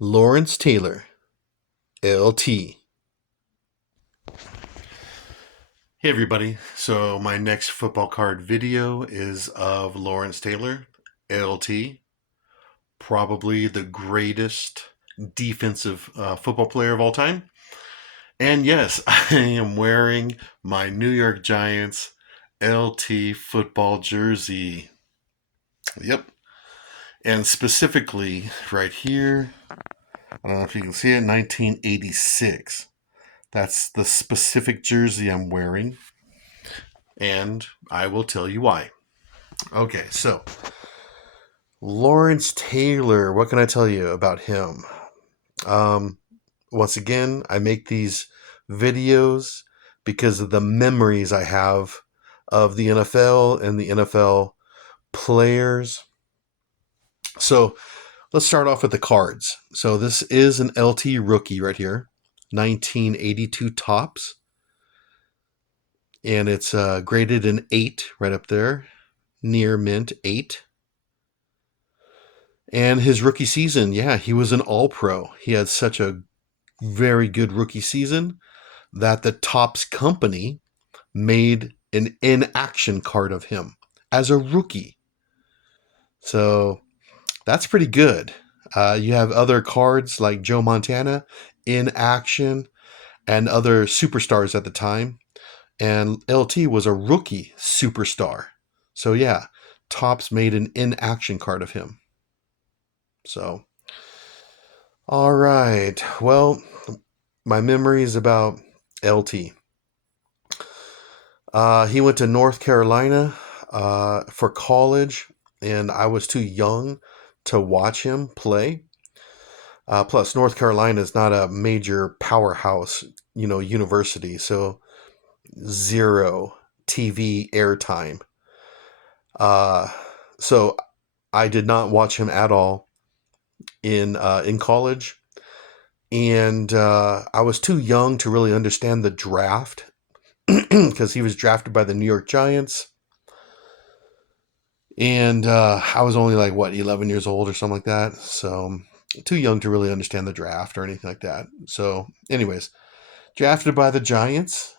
Lawrence Taylor, LT. Hey everybody, so my next football card video is of Lawrence Taylor, LT, probably the greatest defensive football player of all time. And yes, I am wearing my New York Giants LT football jersey. Yep. And specifically, right here, I don't know if you can see it, 1986. That's the specific jersey I'm wearing, and I will tell you why. Okay, so Lawrence Taylor, what can I tell you about him? Um, Once again, I make these videos because of the memories I have of the NFL and the NFL players. So let's start off with the cards. So this is an LT rookie right here, 1982 tops. And it's graded an 8 right up there, near mint 8. And his rookie season, yeah, he was an all-pro. He had such a very good rookie season that the Topps company made an in-action card of him as a rookie. So that's pretty good. You have other cards like Joe Montana in action and other superstars at the time. And LT was a rookie superstar. So yeah, Topps made an in-action card of him. So, all right. Well, my memories about LT. He went to North Carolina for college, and I was too young to watch him play. Plus, North Carolina is not a major powerhouse, university, so zero TV airtime. Uh, so I did not watch him at all in college, and I was too young to really understand the draft because he was drafted by the New York Giants. And I was only like, 11 years old or something like that. So too young to really understand the draft or anything like that. So, anyways, drafted by the Giants.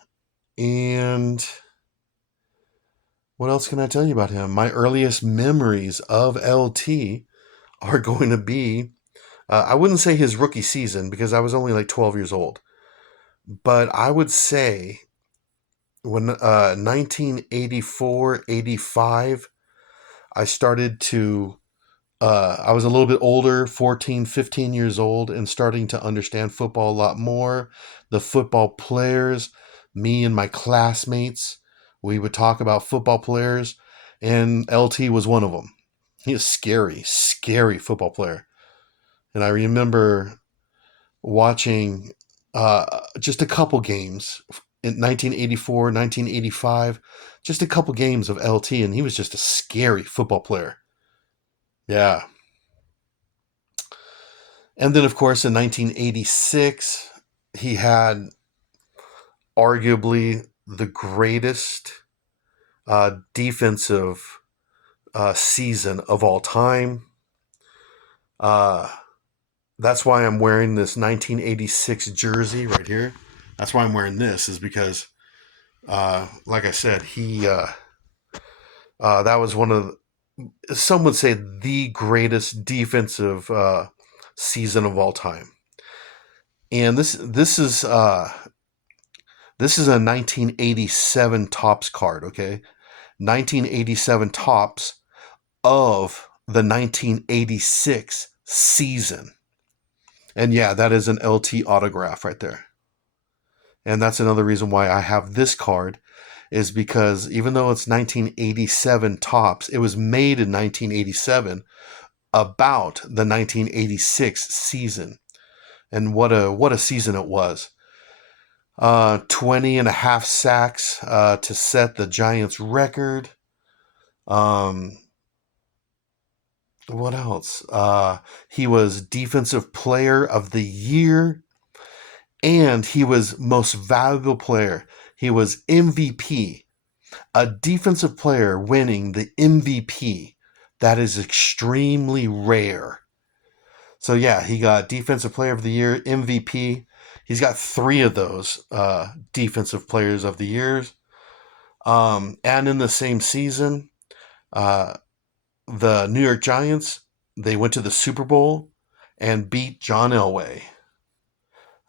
And what else can I tell you about him? My earliest memories of LT are going to be, I wouldn't say his rookie season because I was only like 12 years old. But I would say when 1984, 85, I started to I was a little bit older, 14, 15 years old, and starting to understand football a lot more. The football players, me and my classmates, we would talk about football players, and LT was one of them. He was scary, scary football player. And I remember watching just a couple games in 1984, 1985, just a couple games of LT, and he was just a scary football player. Yeah. And then, of course, in 1986, he had arguably the greatest defensive season of all time. Uh, that's why I'm wearing this 1986 jersey right here. That's why I'm wearing this, is because, like I said, that was one of some would say the greatest defensive season of all time. And this is a 1987 Topps card, okay? 1987 Topps of the 1986 season. And yeah, that is an LT autograph right there. And that's another reason why I have this card, is because even though it's 1987 Topps, it was made in 1987 about the 1986 season. And what a season it was. 20 and a half sacks to set the Giants record. What else? He was Defensive Player of the Year, and he was Most Valuable Player. He was MVP. A defensive player winning the MVP. That is extremely rare. So yeah, he got Defensive Player of the Year, MVP. He's got 3 of those Defensive Players of the Years. And in the same season, uh, the New York Giants, they went to the Super Bowl and beat John Elway.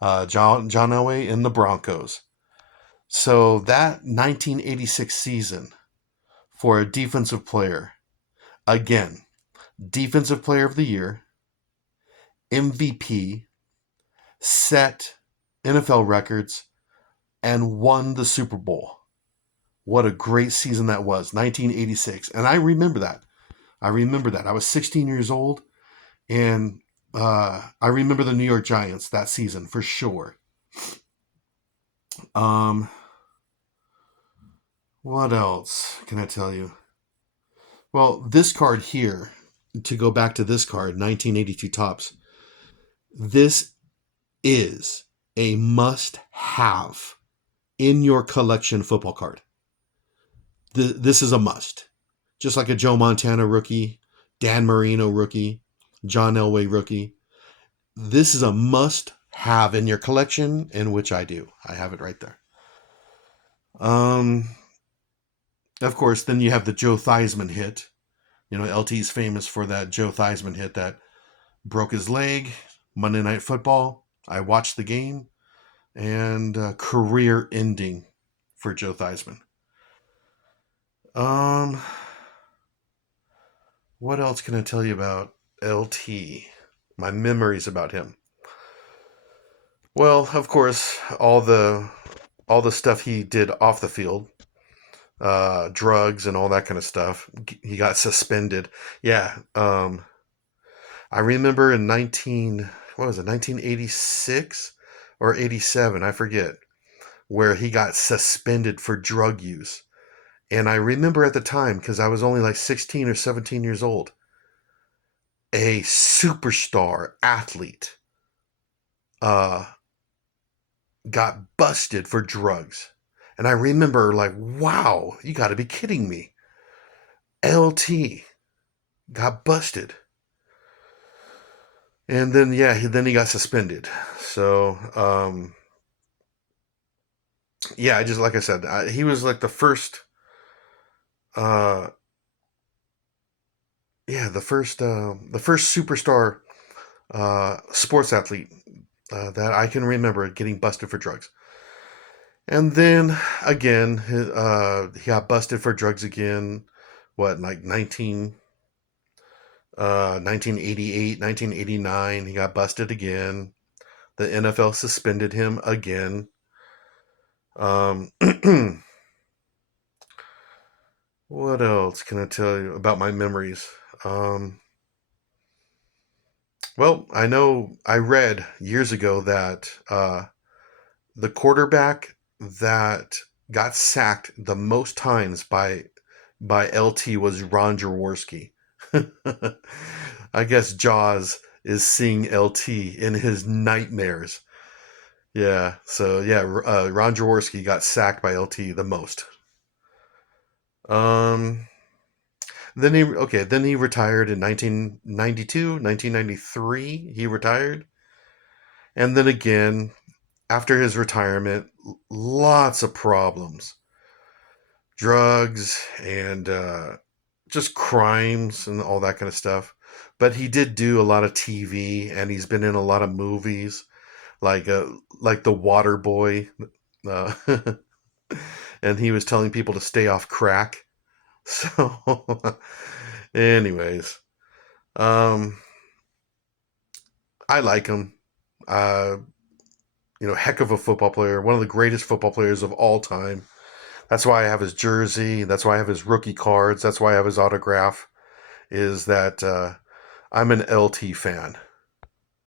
John Elway in the Broncos. So that 1986 season for a defensive player, again, Defensive Player of the Year, MVP, set NFL records, and won the Super Bowl. What a great season that was, 1986. And I remember that. I was 16 years old, and I remember the New York Giants that season for sure. Um, what else can I tell you? Well, this card here, to go back to this card, 1982 Topps, this is a must have in your collection football card. This is a must. Just like a Joe Montana rookie, Dan Marino rookie, John Elway rookie. This is a must have in your collection, in which I do. I have it right there. Of course, then you have the Joe Theismann hit. You know, LT's famous for that Joe Theismann hit that broke his leg, Monday Night Football. I watched the game, and career ending for Joe Theismann. What else can I tell you about LT? My memories about him. Well, of course, all the stuff he did off the field, drugs and all that kind of stuff. He got suspended. Yeah. I remember in 1986 or 87, I forget, where he got suspended for drug use. And I remember at the time, because I was only like 16 or 17 years old, a superstar athlete uh, got busted for drugs. And I remember like, wow, you got to be kidding me. LT got busted. And then, yeah, then he got suspended. So, yeah, just like I said, he was like the first, uh, the first superstar sports athlete that I can remember getting busted for drugs. And then again, he got busted for drugs again. What, like 1988, 1989, he got busted again. The NFL suspended him again. What else can I tell you about my memories? Well, I know I read years ago that the quarterback that got sacked the most times by LT was Ron Jaworski. I guess Jaws is seeing LT in his nightmares. Yeah, so yeah, Ron Jaworski got sacked by LT the most. Um, then he retired in 1992, 1993. He retired, and then again after his retirement, lots of problems, drugs and just crimes and all that kind of stuff. But he did do a lot of TV, and he's been in a lot of movies, like The Water Boy, uh, and he was telling people to stay off crack. So, anyways, um, I like him. Uh, heck of a football player, one of the greatest football players of all time. That's why I have his jersey. That's why I have his rookie cards. That's why I have his autograph. Is that I'm an LT fan.